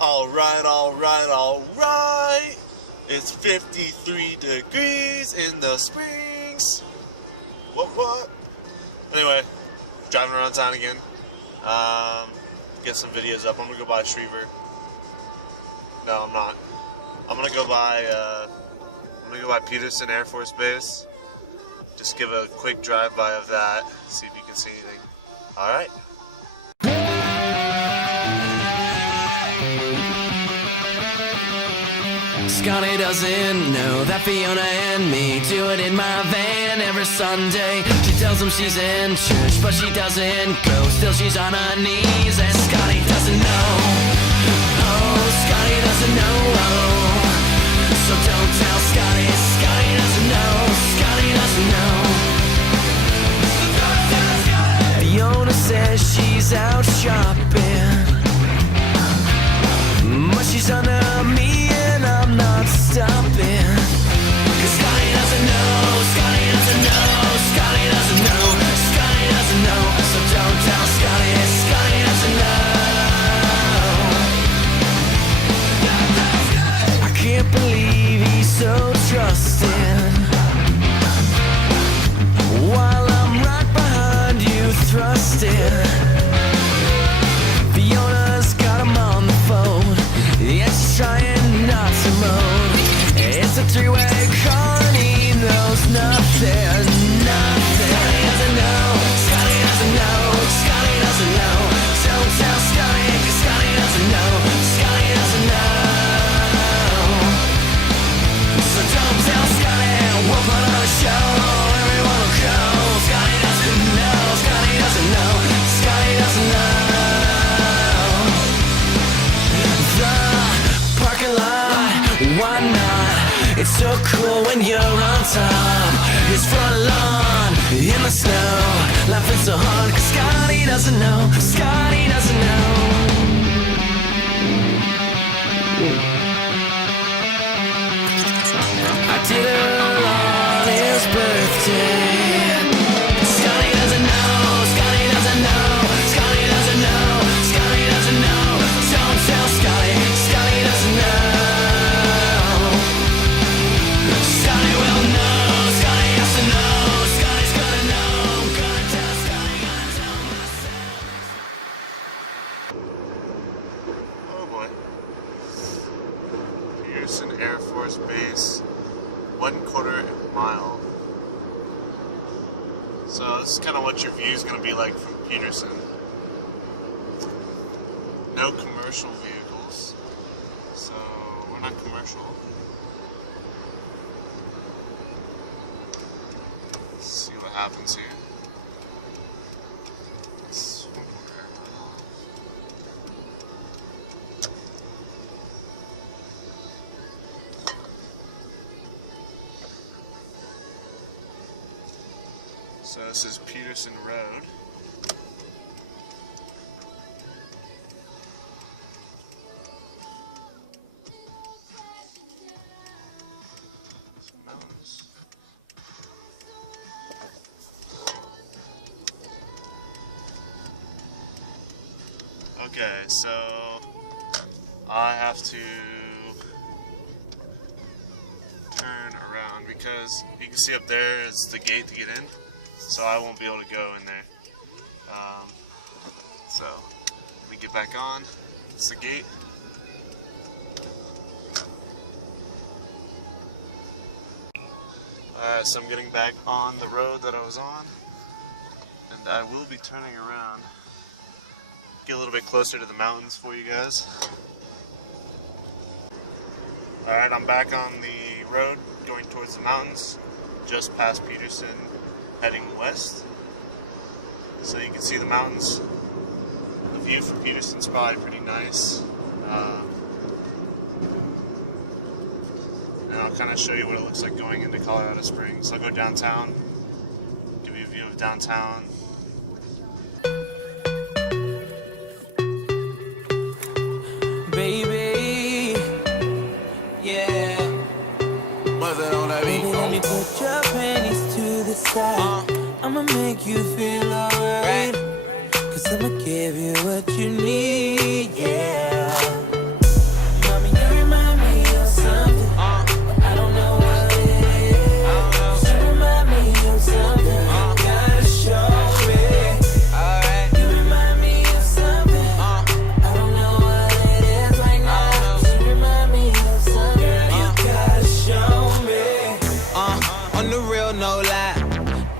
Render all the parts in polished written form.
Alright, alright, alright. It's 53 degrees in the Springs. What? Anyway, driving around town again. Get some videos up. I'm gonna go by Schriever. No, I'm not. I'm gonna go by Peterson Air Force Base. Just give a quick drive-by of that. See if you can see anything. Alright. Scotty doesn't know that Fiona and me do it in my van every Sunday. She tells him she's in church, but she doesn't go. Still she's on her knees, and Scotty doesn't know. Oh, Scotty doesn't know. So don't tell Scotty. Scotty doesn't know. Scotty doesn't know. Fiona says she's out shopping, but she's under me and I'm not stopping. 'Cause Scotty doesn't know, Scotty doesn't know, Scotty doesn't know, Scotty doesn't know. So don't tell Scotty, Scotty doesn't know. I can't believe he's so trusting, while I'm right behind you thrusting. Fiona's got him on the phone, yeah, she's trying not to moan. It's a three-way call and he knows nothing. Scotty doesn't know, Scotty doesn't know, Scotty doesn't know. Don't tell Scotty, 'cause Scotty doesn't know, Scotty doesn't know. So don't tell Scotty, we'll put on a show, everyone will go. Scotty doesn't know, Scotty doesn't know, Scotty doesn't know. Parking lot, why not? It's so cool when you're on top. His front lawn in the snow, laughing so hard 'cause Scotty doesn't know, Scotty doesn't know. I did it on his birthday. Scotty doesn't know, Scotty doesn't know, Scotty doesn't know, Scotty doesn't know. Don't tell Scotty, Scotty doesn't know. Scotty will know, Scotty has to know, Scotty's gonna know. I'm gonna tell Scotty, gonna tell myself. Oh boy. Peterson Air Force Base, 1/4 mile. So this is kind of what your view is going to be like from Peterson. No commercial vehicles, so we're not commercial. Let's see what happens here. It's 1/4 mile. So this is Peterson Road. Some mountains. Okay, so I have to turn around because you can see up there is the gate to get in. So I won't be able to go in there. So let me get back on. It's the gate. Alright, so I'm getting back on the road that I was on, and I will be turning around. Get a little bit closer to the mountains for you guys. Alright, I'm back on the road going towards the mountains, just past Peterson, heading west. So you can see the mountains. The view from Peterson's probably pretty nice. And I'll kind of show you what it looks like going into Colorado Springs. I'll go downtown, give you a view of downtown. Baby, yeah. What's that on that beat? Let me put your panties to the side. I'ma make you feel alright. 'Cause I'ma give you what you need, yeah.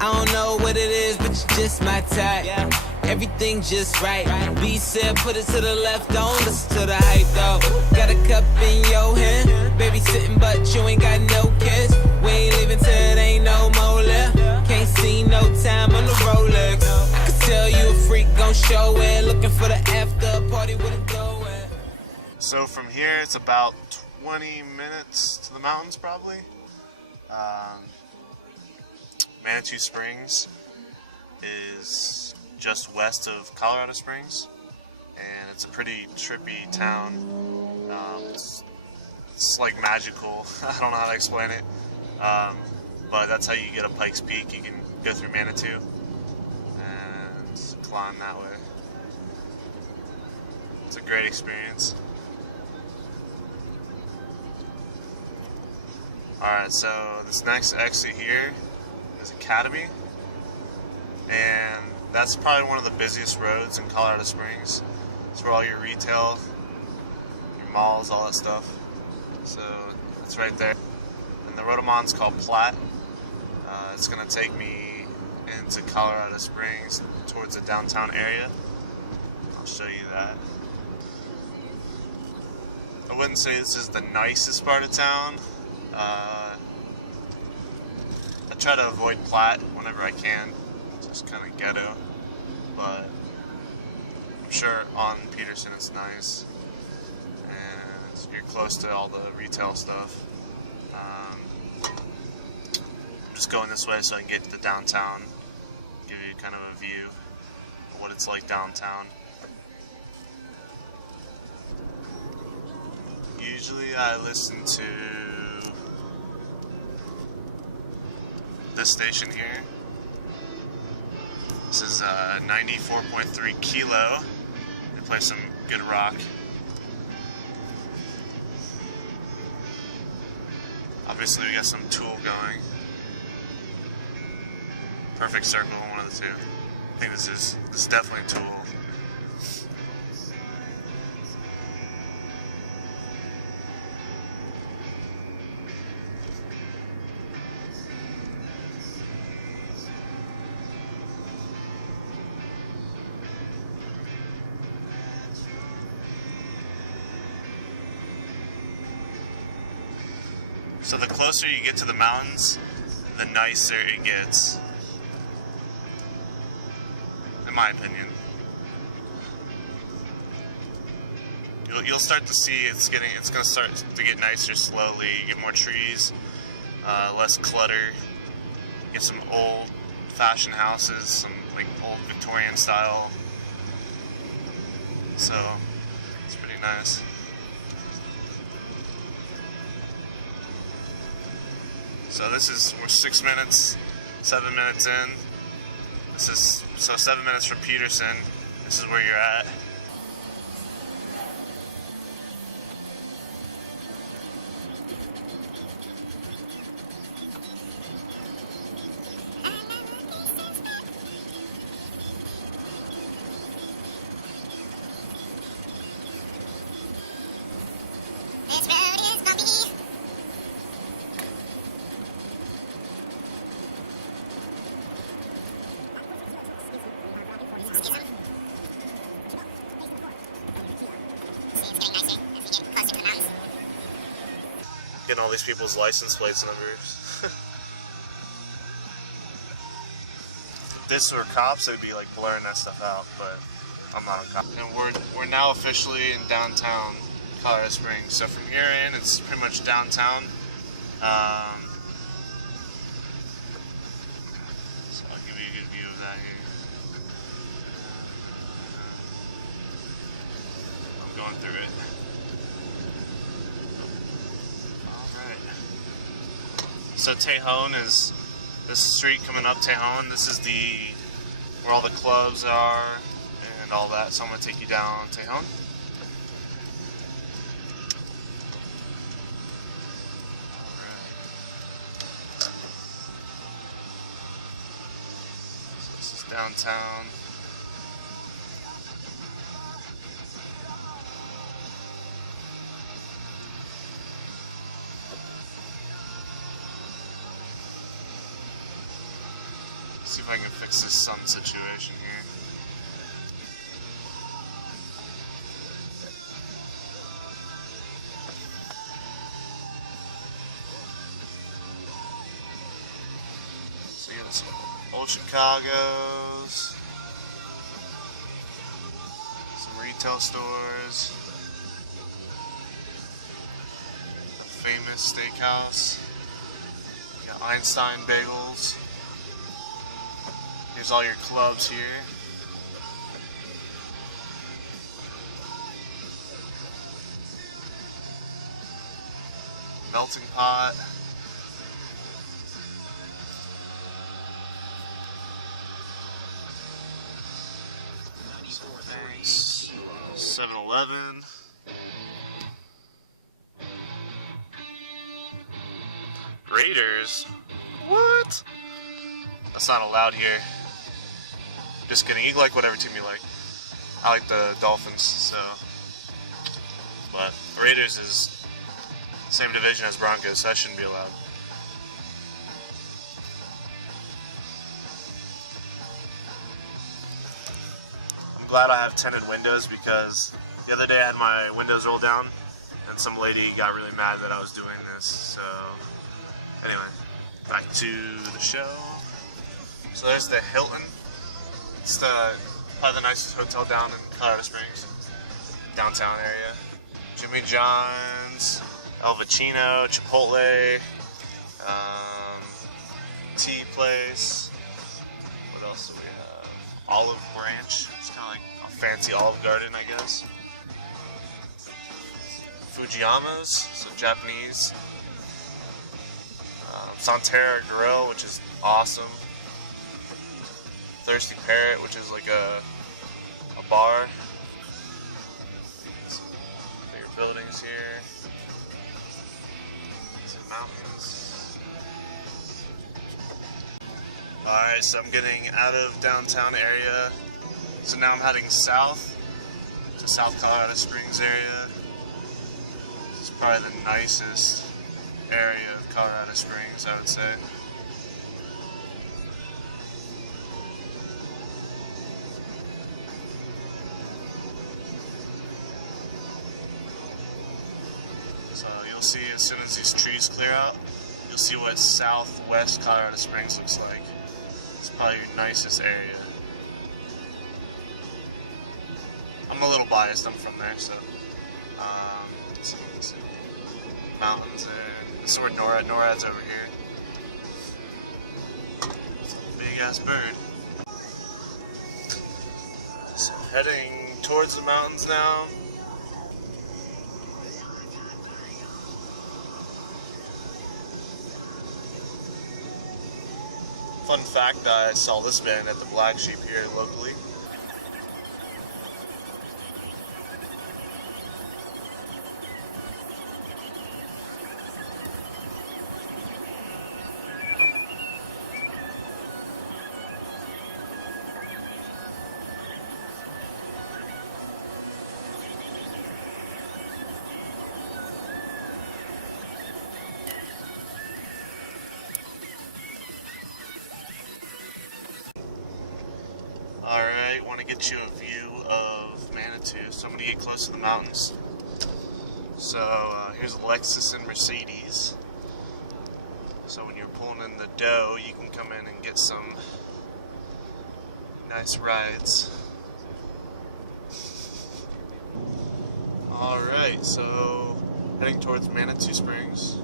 I don't know what it is, but you're just my type. Everything just right. B said put it to the left, don't listen to the hype though. Got a cup in your hand, baby sitting but you ain't got no kiss. We ain't leaving till it ain't no more left. Can't see no time on the Rolex. I could tell you a freak gon' show it. Looking for the after party with a go at. So from here, it's about 20 minutes to the mountains, probably. Manitou Springs is just west of Colorado Springs, and it's a pretty trippy town. It's like magical. I don't know how to explain it, but that's how you get up Pikes Peak. You can go through Manitou and climb that way. It's a great experience. Alright, so this next exit here is Academy, and that's probably one of the busiest roads in Colorado Springs. It's where all your retail, your malls, all that stuff. So it's right there. And the road I'm on is called Platte. It's going to take me into Colorado Springs towards the downtown area. I'll show you that. I wouldn't say this is the nicest part of town. I try to avoid Platte whenever I can. It's just kind of ghetto, but I'm sure on Peterson it's nice, and you're close to all the retail stuff. I'm just going this way so I can get to the downtown, give you kind of a view of what it's like downtown. Usually I listen to this station here. This is 94.3 Kilo. They play some good rock. Obviously we got some Tool going. Perfect Circle, one of the two. I think this is definitely Tool. So the closer you get to the mountains, the nicer it gets, in my opinion. You'll start to see it's going to start to get nicer slowly. You get more trees, less clutter. You get some old-fashioned houses, some like old Victorian style. So it's pretty nice. So we're 6 minutes, 7 minutes in. So 7 minutes from Peterson. This is where you're at. Getting all these people's license plates numbers. If this were cops, it'd be like blurring that stuff out, but I'm not a cop. And we're now officially in downtown Colorado Springs. So from here in, it's pretty much downtown. So I'll give you a good view of that here. I'm going through it. So Tejon is this street coming up Tejon. This is where all the clubs are and all that. So I'm gonna take you down Tejon. So this is downtown. See if I can fix this sun situation here. So you got some old Chicago's, some retail stores, a famous steakhouse. You got Einstein Bagels. Here's all your clubs here. Melting Pot. Thanks. 7-Eleven. Raiders? What? That's not allowed here. Just kidding. You can like whatever team you like. I like the Dolphins, so. But Raiders is same division as Broncos, so that shouldn't be allowed. I'm glad I have tinted windows because the other day I had my windows rolled down and some lady got really mad that I was doing this. So anyway, back to the show. So there's the Hilton. It's probably the nicest hotel down in Colorado Springs, downtown area. Jimmy John's, El Vecino, Chipotle, Tea Place. What else do we have? Olive Branch. It's kind of like a fancy Olive Garden, I guess. Fujiyama's, so Japanese. Santerra Grill, which is awesome. Thirsty Parrot, which is like a bar. Some bigger buildings here. Some mountains. Alright, so I'm getting out of downtown area. So now I'm heading south to South Colorado Springs area. This is probably the nicest area of Colorado Springs, I would say. So you'll see as soon as these trees clear out, you'll see what southwest Colorado Springs looks like. It's probably your nicest area. I'm a little biased, I'm from there, so. Let's see. Mountains there. This is where NORAD's over here. Big ass bird. So heading towards the mountains now. Fun fact, I saw this band at the Black Sheep here locally. Alright, want to get you a view of Manitou, so I'm going to get close to the mountains. So here's a Lexus and Mercedes. So when you're pulling in the dough, you can come in and get some nice rides. Alright, so heading towards Manitou Springs.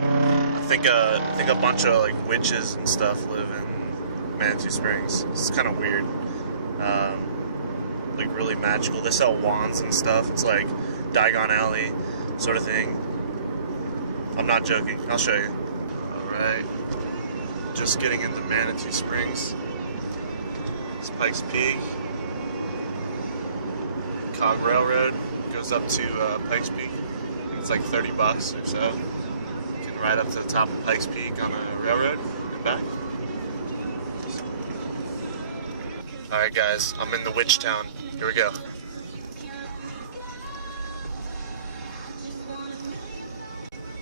I think a bunch of like witches and stuff live in Manitou Springs. It's kind of weird. Like really magical. They sell wands and stuff. It's like Diagon Alley sort of thing. I'm not joking. I'll show you. Alright. Just getting into Manitou Springs. It's Pikes Peak. Cog Railroad goes up to Pikes Peak. It's like $30 or so. You can ride up to the top of Pikes Peak on a railroad and back. Alright guys, I'm in the Witch Town. Here we go.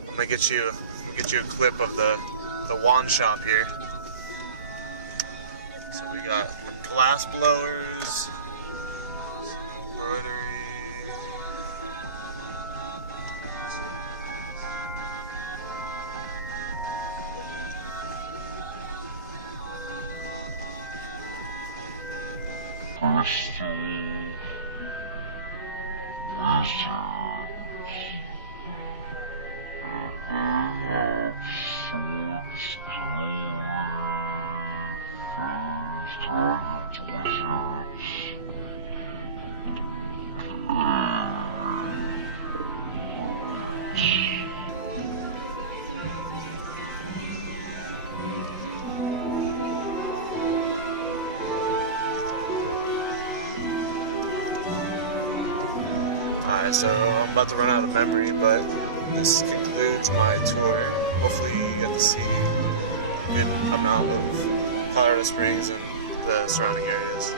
I'm gonna get you a clip of the wand shop here. got glass blowers, embroidery. Alright, so I'm about to run out of memory, but this concludes my tour. Hopefully you get to see a good amount of Colorado Springs and the surrounding areas.